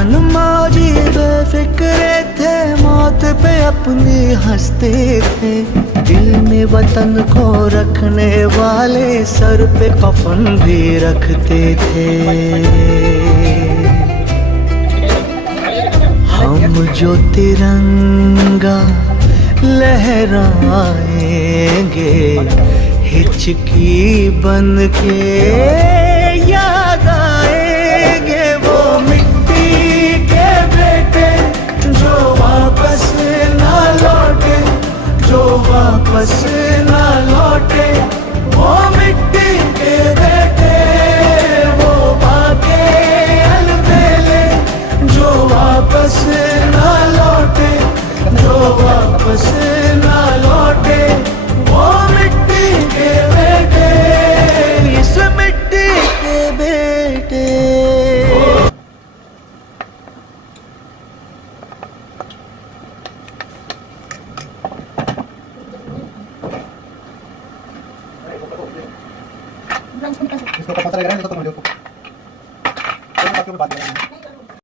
मन मौजी बेफिक्रे थे, मौत पे अपनी हंसते थे। दिल में वतन को रखने वाले सर पे कफन भी रखते थे। हम जो तिरंगा लहराएंगे, हिचकी बन के याद आएंगे वो मिट्टी के बेटे जो वापस ना लौटे, जो वापस ना लौटे। वो मिट्टी के बेटे, वो बाके अलबेले जो वापस ना लौटे, जो वापस ना लौटे। वो मिट्टी के बेटे, इस मिट्टी के बेटे। इसको पता लग रहा है, तो तुम वीडियो को बात कर रहे हैं।